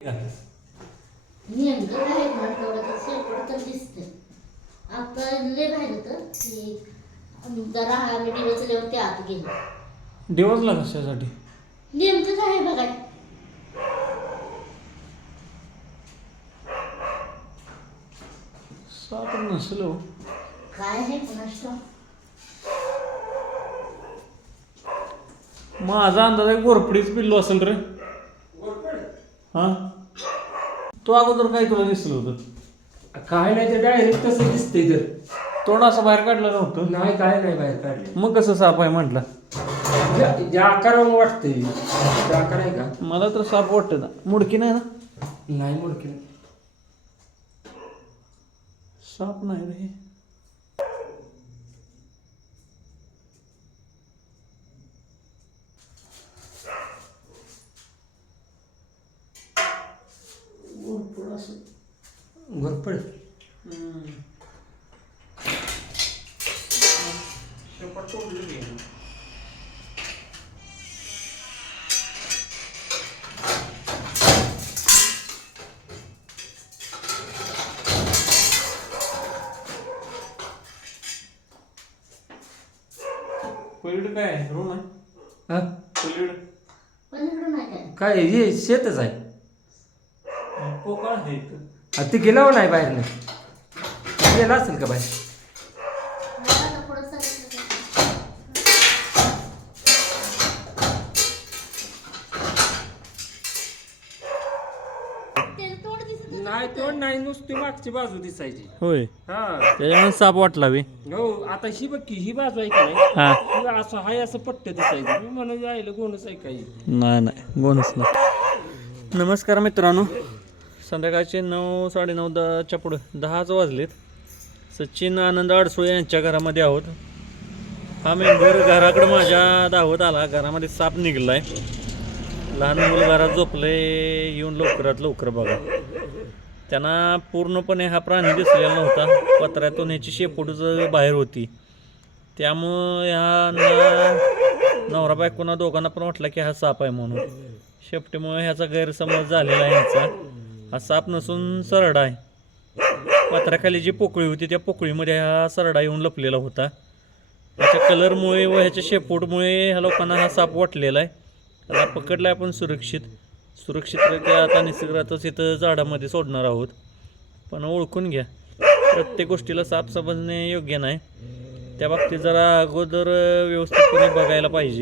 नेमकं काय तेवढं तर शेपूट तर आता लय बाहेर होतं की जरा आम्ही दिवसल्यावर ते आत गेलो डिवोर्सला कशासाठी? नेमकं काय आहे बघा साप नसलो. काय आहे कुणाष्ट माझा अंदाज आहे गोरपडीच पिल्लो असेल रे. हा? तो अगोदर काय तुला दिसलं होतं? काय नाही ते डायरेक्ट तसं दिसतंय तर तोंड असं बाहेर काढलं नव्हतं? नाही काय नाही बाहेर काढले. मग कसं साप आहे म्हटलं? ज्या- ज्या आकारावर वाटतंय त्या आकार आहे का? मला तर साप वाटतं ना. मुडकी नाही ना? नाही मुडकी साप नाही रे. असं घोरपड. पलीकडे काय आहे? रूम आहे हा? पलीकडे? पलीकडून नाही काय? काय हे शेतच आहे. आहे इथं. आ, ते गेला नाही बाहेर नाही. गेला असेल का बाहेर? आता पुढं सरकलं काय? त्याचं तोंड दिसत नाही तोंड नाही नुसती मागची बाजू दिसायची. होय. हा. त्याच्यामुळे साप वाटला बी हो आता ही बघ की ही बाजू आहे का नाही? हा. ही असं हाय असं पट्ट दिसायचं. मी म्हणून यायला गोणच आहे काही नाही नाही बोनस नाही. नमस्कार मित्रांनो. संध्याकाळचे नऊ साडेनऊ दहाच्या पुढं दहाच वाजलेत. सचिन आनंद अडसुळे यांच्या घरामध्ये आहोत. हा मेंबर घराकडं माझ्या दावत आला. घरामध्ये साप निघलाय. लहान मुलं घरात झोपले. येऊन लवकरात लवकर बघा. त्यांना पूर्णपणे हा प्राणी दिसलेला नव्हता. पत्र्यातून ह्याची शेपूटच बाहेर होती. त्यामुळं ह्या नवरा बायकोना दोघांना पण वाटलं की हा साप आहे म्हणून. शेपटीमुळे ह्याचा गैरसमज झालेला आहे यांचा. हा साप नसून सरडा आहे. पत्राखाली जी पोकळी होती त्या पोकळीमध्ये हा सरडा येऊन लपलेला होता. ह्याच्या कलरमुळे व ह्याच्या शेपूटमुळे ह्या लोकांना हा साप वाटलेला आहे. त्याला पकडला आपण सुरक्षित. सुरक्षितरित्या आता निसर्गातच इथं झाडामध्ये सोडणार आहोत. पण ओळखून घ्या प्रत्येक गोष्टीला साप समजणे योग्य नाही. त्या बाबतीत जरा अगोदर व्यवस्थितपणे बघायला पाहिजे.